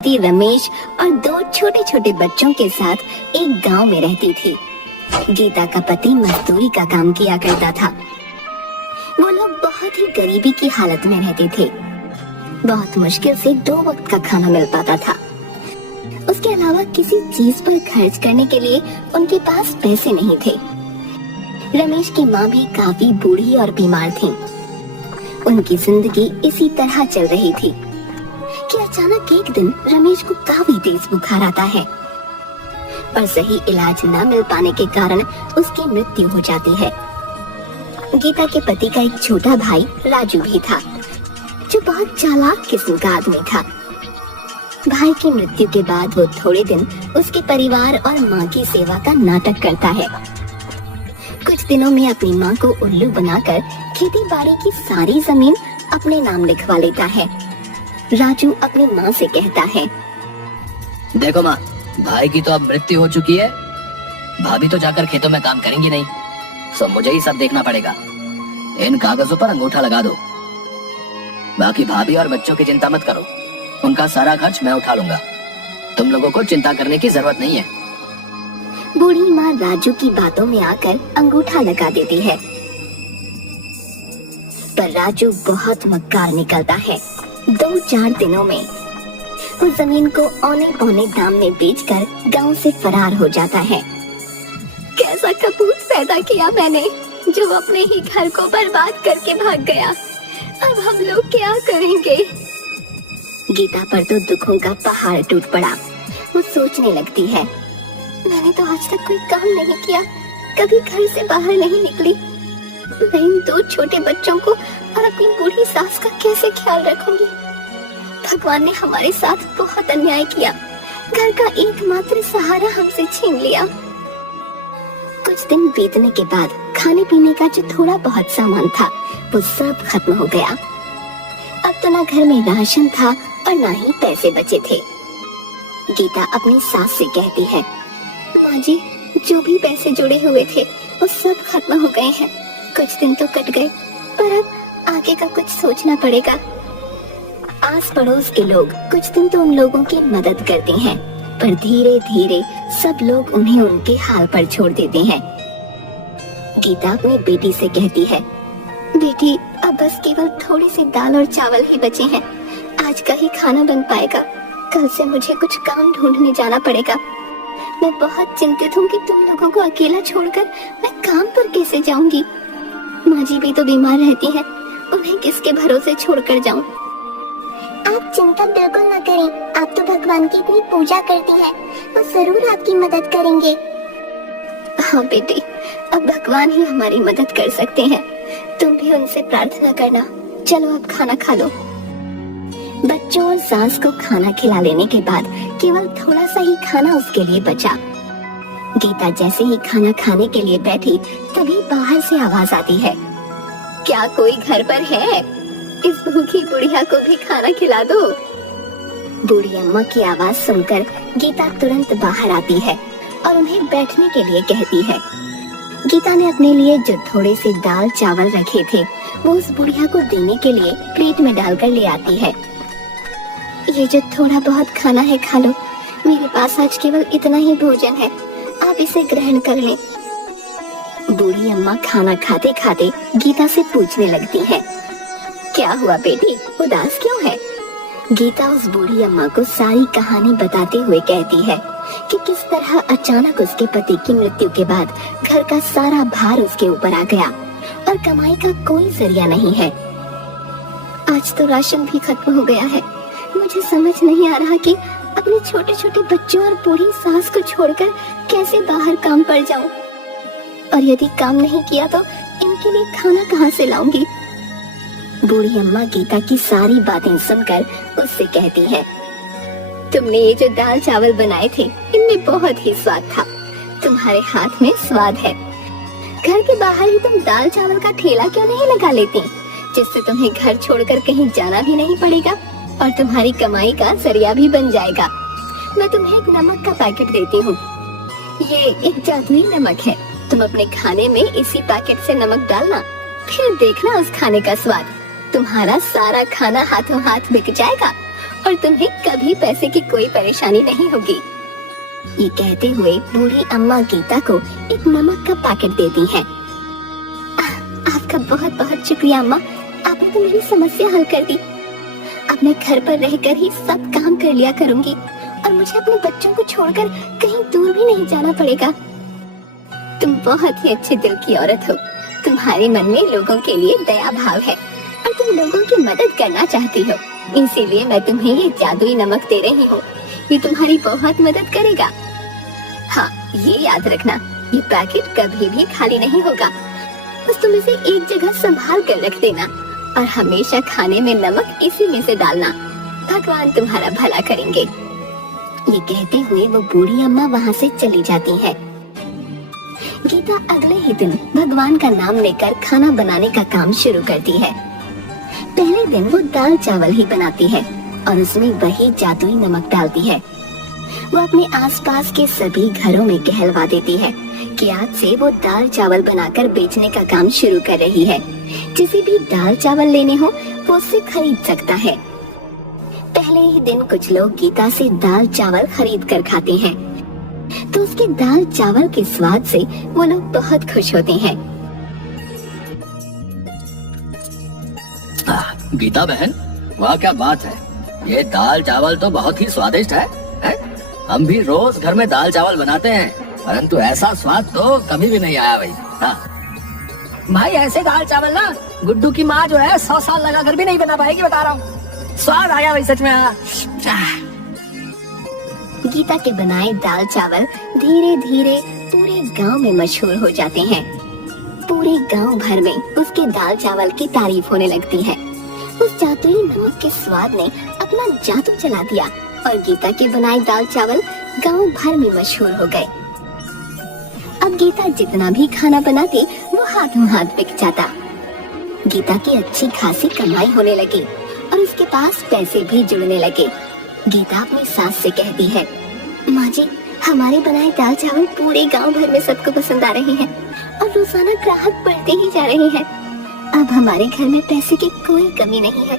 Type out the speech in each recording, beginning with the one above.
रमेश और दो छोटे छोटे बच्चों के साथ एक गांव में रहती थी। गीता का पति मजदूरी का काम किया करता था। वो लोग बहुत ही गरीबी की हालत में रहते थे। बहुत मुश्किल से 2 वक्त का खाना मिल पाता था। उसके अलावा किसी चीज पर खर्च करने के लिए उनके पास पैसे नहीं थे। रमेश की माँ भी काफी बूढ़ी और बीमार थी। उनकी जिंदगी इसी तरह चल रही थी कि अचानक एक दिन रमेश को काफी तेज बुखार आता है और सही इलाज न मिल पाने के कारण उसकी मृत्यु हो जाती है। गीता के पति का एक छोटा भाई राजू भी था, जो बहुत चालाक किस्म का आदमी था। भाई की मृत्यु के बाद वो थोड़े दिन उसके परिवार और माँ की सेवा का नाटक करता है। कुछ दिनों में अपनी माँ को उल्लू बनाकर खेती बाड़ी की सारी जमीन अपने नाम लिखवा लेता है। राजू अपनी माँ से कहता है, देखो माँ, भाई की तो अब मृत्यु हो चुकी है। भाभी तो जाकर खेतों में काम करेंगी नहीं, सो मुझे ही सब देखना पड़ेगा। इन कागजों पर अंगूठा लगा दो। बाकी भाभी और बच्चों की चिंता मत करो, उनका सारा खर्च मैं उठा लूंगा। तुम लोगों को चिंता करने की जरूरत नहीं है। बूढ़ी माँ राजू की बातों में आकर अंगूठा लगा देती है, पर राजू बहुत मक्कार निकलता है। 2-4 दिनों में उस जमीन को औने पौने दाम में बेचकर गांव से फरार हो जाता है। कैसा कपूत पैदा किया मैंने, जो अपने ही घर को बर्बाद करके भाग गया। अब हम लोग क्या करेंगे? गीता पर तो दुखों का पहाड़ टूट पड़ा। वो सोचने लगती है, मैंने तो आज तक कोई काम नहीं किया, कभी घर से बाहर नहीं निकली। मैं इन 2 छोटे बच्चों को और अपनी बूढ़ी सास का कैसे ख्याल रखूंगी? भगवान ने हमारे साथ बहुत अन्याय किया। घर का एकमात्र सहारा हमसे छीन लिया। कुछ दिन बीतने के बाद खाने पीने का जो थोड़ा बहुत सामान था वो सब खत्म हो गया। अब तो ना घर में राशन था और ना ही पैसे बचे थे। गीता अपनी सास से कहती है, माँ जी, जो भी पैसे जुड़े हुए थे वो सब खत्म हो गए हैं। कुछ दिन तो कट गए, पर अब आगे का कुछ सोचना पड़ेगा। आस पड़ोस के लोग कुछ दिन तो उन लोगों की मदद करते हैं, पर धीरे धीरे सब लोग उन्हें उनके हाल पर छोड़ देते हैं। गीता अपनी बेटी से कहती है, बेटी, अब बस केवल थोड़े से दाल और चावल ही बचे हैं। आज का ही खाना बन पाएगा। कल से मुझे कुछ काम ढूंढने जाना पड़ेगा। मैं बहुत चिंतित हूँ कि तुम लोगों को अकेला छोड़कर मैं काम पर कैसे जाऊंगी। माँ जी भी तो बीमार रहती हैं, उन्हें किसके भरोसे छोड़कर जाऊं? आप चिंता बिल्कुल न करें। आप तो भगवान की इतनी पूजा करती हैं, वो जरूर आपकी मदद करेंगे। हाँ बेटी, अब भगवान ही हमारी मदद कर सकते हैं। तुम भी उनसे प्रार्थना करना। चलो अब खाना खा लो। बच्चों और सास को खाना खिला लेने के बाद केवल थोड़ा सा ही खाना उसके लिए बचा। गीता जैसे ही खाना खाने के लिए बैठी, तभी बाहर से आवाज आती है, क्या कोई घर पर है? इस भूखी बुढ़िया को भी खाना खिला दो। बूढ़ी अम्मा की आवाज सुनकर गीता तुरंत बाहर आती है और उन्हें बैठने के लिए कहती है। गीता ने अपने लिए जो थोड़े से दाल चावल रखे थे वो उस बुढ़िया को देने के लिए प्लेट में डालकर ले आती है। ये जो थोड़ा बहुत खाना है खा लो, मेरे पास आज केवल इतना ही भोजन है, आप इसे ग्रहण कर लें। बूढ़ी अम्मा खाना खाते खाते गीता से पूछने लगती है, क्या हुआ बेटी, उदास क्यों है? गीता उस बूढ़ी अम्मा को सारी कहानी बताते हुए कहती है कि किस तरह अचानक उसके पति की मृत्यु के बाद घर का सारा भार उसके ऊपर आ गया और कमाई का कोई जरिया नहीं है। आज तो राशन भी खत्म हो गया है। मुझे समझ नहीं आ रहा कि अपने छोटे छोटे बच्चों और बूढ़ी सास को छोड़कर कैसे बाहर काम पर जाऊं, और यदि काम नहीं किया तो इनके लिए खाना कहां से लाऊंगी? बूढ़ी अम्मा गीता की सारी बातें सुनकर उससे कहती है, तुमने ये जो दाल चावल बनाए थे इनमें बहुत ही स्वाद था। तुम्हारे हाथ में स्वाद है। घर के बाहर ही तुम दाल चावल का ठेला क्यों नहीं लगा लेती, जिससे तुम्हें घर छोड़कर कहीं जाना भी नहीं पड़ेगा और तुम्हारी कमाई का जरिया भी बन जाएगा। मैं तुम्हें एक नमक का पैकेट देती हूँ। ये एक जादुई नमक है। तुम अपने खाने में इसी पैकेट से नमक डालना, फिर देखना उस खाने का स्वाद। तुम्हारा सारा खाना हाथों हाथ बिक जाएगा और तुम्हें कभी पैसे की कोई परेशानी नहीं होगी। ये कहते हुए बूढ़ी अम्मा गीता को एक नमक का पैकेट देती हैं। आपका बहुत बहुत शुक्रिया अम्मा, आपने तो मेरी समस्या हल कर दी। अब मैं घर पर रहकर ही सब काम कर लिया करूंगी और मुझे अपने बच्चों को छोड़कर कहीं दूर भी नहीं जाना पड़ेगा। तुम बहुत ही अच्छे दिल की औरत हो। तुम्हारे मन में लोगों के लिए दया भाव है और तुम लोगों की मदद करना चाहती हो, इसीलिए मैं तुम्हें ये जादुई नमक दे रही हूँ। ये तुम्हारी बहुत मदद करेगा। हाँ, ये याद रखना, ये पैकेट कभी भी खाली नहीं होगा। बस तुम इसे एक जगह संभाल कर रख देना और हमेशा खाने में नमक इसी में से डालना। भगवान तुम्हारा भला करेंगे। ये कहते हुए वो बूढ़ी अम्मा वहाँ से चली जाती है। गीता अगले ही दिन भगवान का नाम लेकर खाना बनाने का काम शुरू करती है। पहले दिन वो दाल चावल ही बनाती है और उसमें वही जादुई नमक डालती है। वो अपने आसपास के सभी घरों में कहलवा देती है कि आज से वो दाल चावल बनाकर बेचने का काम शुरू कर रही है। जिसे भी दाल चावल लेने हो वो उससे खरीद सकता है। पहले ही दिन कुछ लोग गीता से दाल चावल खरीद कर खाते हैं, तो उसके दाल चावल के स्वाद से वो लोग बहुत खुश होते हैं। गीता बहन, वाह क्या बात है, ये दाल चावल तो बहुत ही स्वादिष्ट है? हम भी रोज घर में दाल चावल बनाते हैं, परंतु ऐसा स्वाद तो कभी भी नहीं आया भाई। हाँ भाई, ऐसे दाल चावल ना गुड्डू की माँ जो है 100 साल लगा कर भी नहीं बना पाएगी, बता रहा हूँ। स्वाद आ गया भाई सच में। हाँ, गीता के बनाए दाल चावल धीरे धीरे पूरे गांव में मशहूर हो जाते हैं। पूरे गांव भर में उसके दाल चावल की तारीफ होने लगती है। उस जादुई नमक के स्वाद ने अपना जादू चला दिया और गीता के बनाए दाल चावल गांव भर में मशहूर हो गए। अब गीता जितना भी खाना बनाती वो हाथों हाथ बिक जाता। गीता की अच्छी खासी कमाई होने लगी और उसके पास पैसे भी जुड़ने लगे। गीता अपनी सास से कहती है, माँ जी, हमारे बनाए दाल चावल पूरे गांव भर में सबको पसंद आ रहे हैं और रोजाना ग्राहक बढ़ते ही जा रहे हैं। अब हमारे घर में पैसे की कोई कमी नहीं है।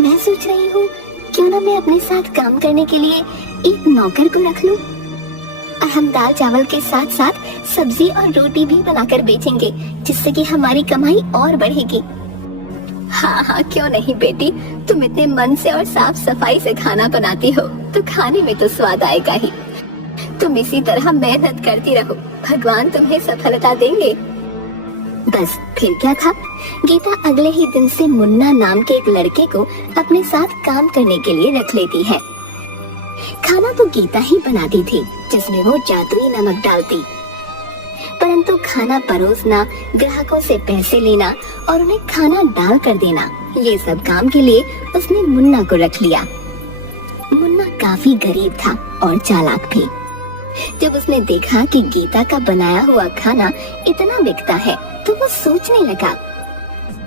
मैं सोच रही हूँ क्यों ना मैं अपने साथ काम करने के लिए एक नौकर को रख लूं और हम दाल चावल के साथ साथ सब्जी और रोटी भी बनाकर बेचेंगे, जिससे कि हमारी कमाई और बढ़ेगी। हाँ हाँ, क्यों नहीं बेटी, तुम इतने मन से और साफ सफाई से खाना बनाती हो तो खाने में तो स्वाद आएगा ही। तुम इसी तरह मेहनत करती रहो, भगवान तुम्हें सफलता देंगे। बस फिर क्या था, गीता अगले ही दिन से मुन्ना नाम के एक लड़के को अपने साथ काम करने के लिए रख लेती है। खाना तो गीता ही बनाती थी, जिसमें वो जादुई नमक डालती, परंतु खाना परोसना, ग्राहकों से पैसे लेना और उन्हें खाना डाल कर देना, ये सब काम के लिए उसने मुन्ना को रख लिया। मुन्ना काफी गरीब था और चालाक भी। जब उसने देखा कि गीता का बनाया हुआ खाना इतना बिकता है तो वो सोचने लगा,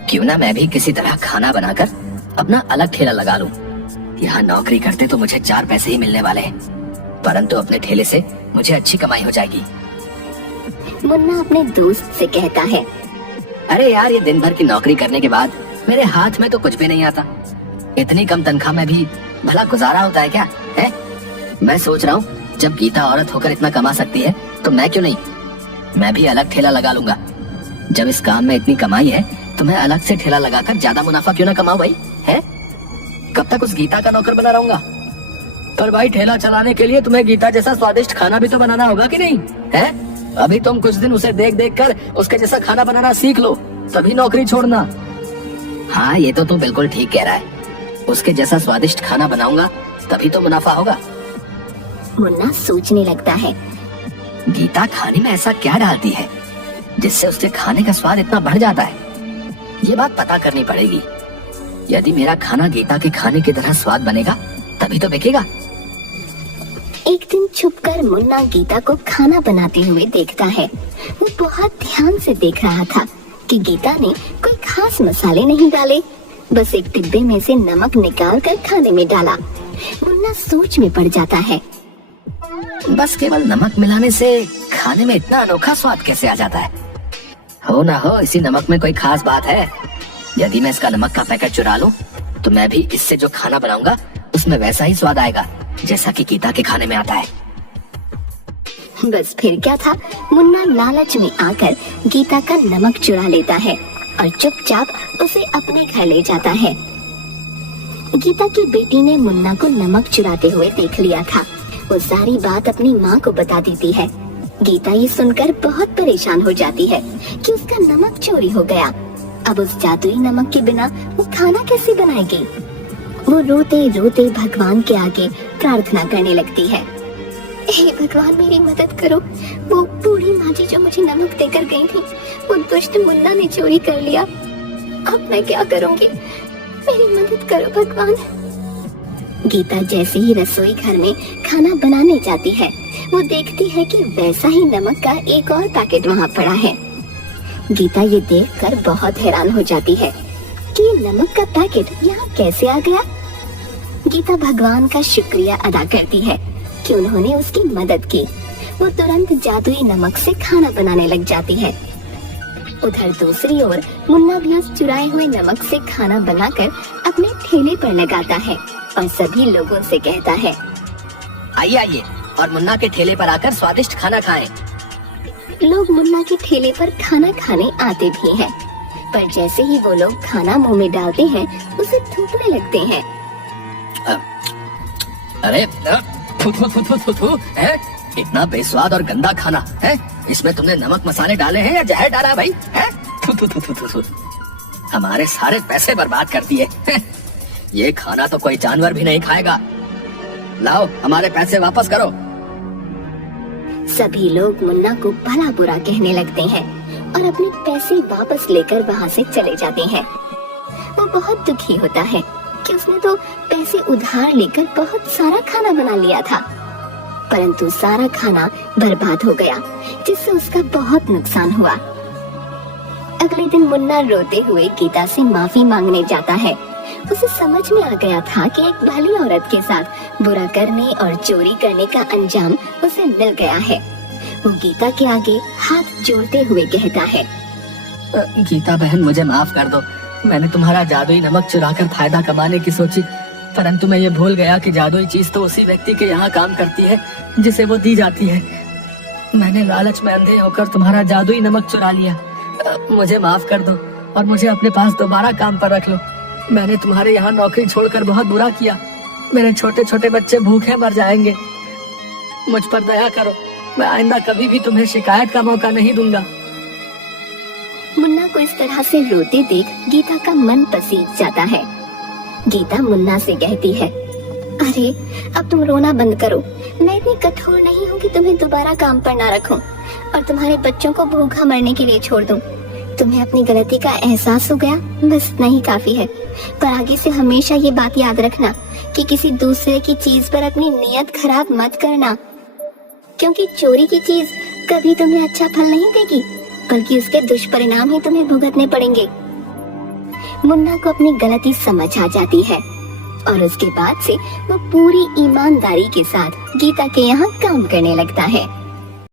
क्यों ना मैं भी किसी तरह खाना बनाकर अपना अलग ठेला लगा लूं। यहाँ नौकरी करते तो मुझे 4 पैसे ही मिलने वाले हैं, परंतु अपने ठेले से मुझे अच्छी कमाई हो जाएगी। मुन्ना अपने दोस्त से कहता है, अरे यार, ये दिन भर की नौकरी करने के बाद मेरे हाथ में तो कुछ भी नहीं आता। इतनी कम तनख्वाह में भी भला गुजारा होता है क्या? है? मैं सोच रहा हूँ जब गीता औरत होकर इतना कमा सकती है तो मैं क्यों नहीं, मैं भी अलग ठेला लगा लूंगा। जब इस काम में इतनी कमाई है तो मैं अलग से ठेला लगाकर ज्यादा मुनाफा क्यों ना कमाऊं भाई? है? कब तक उस गीता का नौकर बना रहूंगा? पर भाई, ठेला चलाने के लिए तुम्हें गीता जैसा स्वादिष्ट खाना भी तो बनाना होगा कि नहीं? है? अभी तुम कुछ दिन उसे देख देख कर उसके जैसा खाना बनाना सीख लो, तभी नौकरी छोड़ना। हाँ, ये तो तू बिल्कुल ठीक कह रहा है। उसके जैसा स्वादिष्ट खाना बनाऊंगा तभी तो मुनाफा होगा। मुन्ना सोचने लगता है, गीता खाने में ऐसा क्या डालती है जिससे उसके खाने का स्वाद इतना बढ़ जाता है? ये बात पता करनी पड़ेगी। यदि मेरा खाना गीता के खाने की तरह स्वाद बनेगा तभी तो बिकेगा। एक दिन छुपकर मुन्ना गीता को खाना बनाते हुए देखता है। वो बहुत ध्यान से देख रहा था कि गीता ने कोई खास मसाले नहीं डाले, बस एक डिब्बे में से नमक निकाल कर खाने में डाला। मुन्ना सोच में पड़ जाता है, बस केवल नमक मिलाने से खाने में इतना अनोखा स्वाद कैसे आ जाता है? हो ना हो इसी नमक में कोई खास बात है। यदि मैं इसका नमक का पैकेट चुरा लूं तो मैं भी इससे जो खाना बनाऊंगा उसमें वैसा ही स्वाद आएगा जैसा कि गीता के खाने में आता है। बस फिर क्या था, मुन्ना लालच में आकर गीता का नमक चुरा लेता है और चुपचाप उसे अपने घर ले जाता है। गीता की बेटी ने मुन्ना को नमक चुराते हुए देख लिया था। वो सारी बात अपनी माँ को बता देती है। गीता ये सुनकर बहुत परेशान हो जाती है कि उसका नमक चोरी हो गया। अब उस जादुई नमक के बिना वो खाना कैसे बनाएगी। वो रोते रोते भगवान के आगे प्रार्थना करने लगती है। हे भगवान, मेरी मदद करो। वो बूढ़ी माँ जी जो मुझे नमक देकर गई थी, वो दुष्ट मुन्ना ने चोरी कर लिया। अब मैं क्या करूँगी, मेरी मदद करो भगवान। गीता जैसे ही रसोई घर में खाना बनाने जाती है, वो देखती है कि वैसा ही नमक का एक और पैकेट वहाँ पड़ा है। गीता ये देखकर बहुत हैरान हो जाती है कि ये नमक का पैकेट यहाँ कैसे आ गया। गीता भगवान का शुक्रिया अदा करती है कि उन्होंने उसकी मदद की। वो तुरंत जादुई नमक से खाना बनाने लग जाती है। उधर दूसरी ओर मुन्ना भी उस चुराए हुए नमक से खाना बनाकर अपने ठेले पर लगाता है और सभी लोगों से कहता है, आइए आइए और मुन्ना के ठेले पर आकर स्वादिष्ट खाना खाएं। लोग मुन्ना के ठेले पर खाना खाने आते भी हैं, पर जैसे ही वो लोग खाना मुंह में डालते हैं, उसे थूकने लगते हैं। अरे थू थू थू थू थू थू, है? इतना बेस्वाद और गंदा खाना है। इसमें तुमने नमक मसाले डाले हैं या जहर डाला भाई? है? थू थू थू थू थू थू। हमारे सारे पैसे बर्बाद कर दिए। ये खाना तो कोई जानवर भी नहीं खाएगा। लाओ हमारे पैसे वापस करो। सभी लोग मुन्ना को भला बुरा कहने लगते हैं और अपने पैसे वापस लेकर वहाँ से चले जाते हैं। वो बहुत दुखी होता है कि उसने तो पैसे उधार लेकर बहुत सारा खाना बना लिया था, परंतु सारा खाना बर्बाद हो गया, जिससे उसका बहुत नुकसान हुआ। अगले दिन मुन्ना रोते हुए गीता से माफी मांगने जाता है। उसे समझ में आ गया था कि एक भली औरत के साथ बुरा करने और चोरी करने का अंजाम उसे मिल गया है। वो गीता के आगे हाथ जोड़ते हुए कहता है, गीता बहन, मुझे माफ कर दो। मैंने तुम्हारा जादुई नमक चुराकर फायदा कमाने की सोची, परंतु मैं ये भूल गया कि जादुई चीज तो उसी व्यक्ति के यहाँ काम करती है जिसे वो दी जाती है। मैंने लालच में अंधे होकर तुम्हारा जादुई नमक चुरा लिया। मुझे माफ कर दो और मुझे अपने पास दोबारा काम पर रख लो। मैंने तुम्हारे यहाँ नौकरी छोड़कर बहुत बुरा किया। मेरे छोटे छोटे बच्चे भूखे मर जाएंगे। मुझ पर दया करो। मैं आइंदा कभी भी तुम्हें शिकायत का मौका नहीं दूंगा। मुन्ना को इस तरह से रोते देख गीता का मन पसीज जाता है। गीता मुन्ना से कहती है, अरे अब तुम रोना बंद करो। मैं इतनी कठोर नहीं हूँ कि तुम्हें दोबारा काम पर ना रखूं और तुम्हारे बच्चों को भूखा मरने के लिए छोड़ दूं। तुम्हें अपनी गलती का एहसास हो गया, बस इतना ही काफी है। पर आगे से हमेशा ये बात याद रखना कि किसी दूसरे की चीज पर अपनी नीयत खराब मत करना, क्योंकि चोरी की चीज कभी तुम्हें अच्छा फल नहीं देगी, बल्कि उसके दुष्परिणाम ही तुम्हें भुगतने पड़ेंगे। मुन्ना को अपनी गलती समझ आ जाती है और उसके बाद से वो पूरी ईमानदारी के साथ गीता के यहाँ काम करने लगता है।